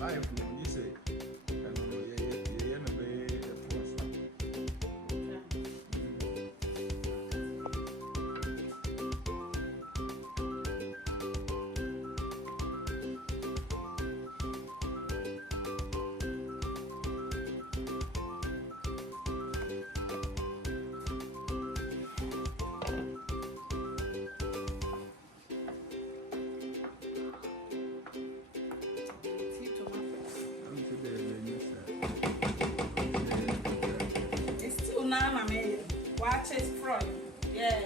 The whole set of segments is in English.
life no you say I don't know yeah no be a force. Waakye from yeah.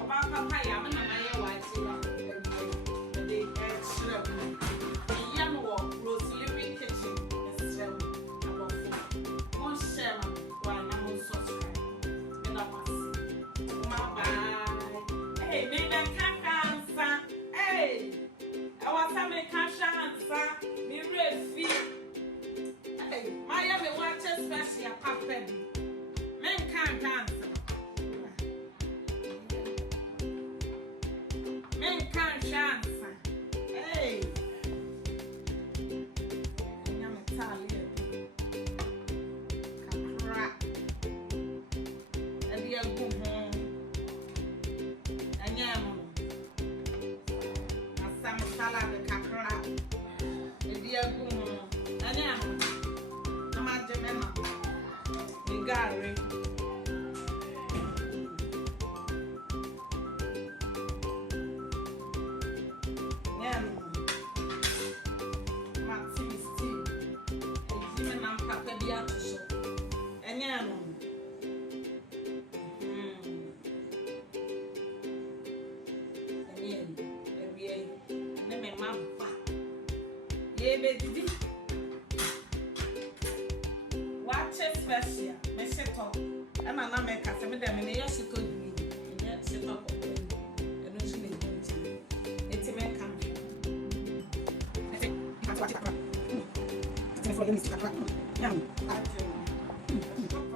Obaapapa Yaa na maye Waakye special papa. Men can't dance. Men can't dance. Hey. I'm Italian. Capra. And you go home. And some salad capra. And you go home. And Gari. Yeah, Maxim Steve. Examine and Papa Yaa to show. And yeah, Ye baby. Waakye special. Me seto. E ma na me ka se me dem ne ye seto dumi. Ye seto ko. E no so ne nti. Eti me ka. Ati wa ti ka. Ati me fo ye mi ti ka. Yam. Ati.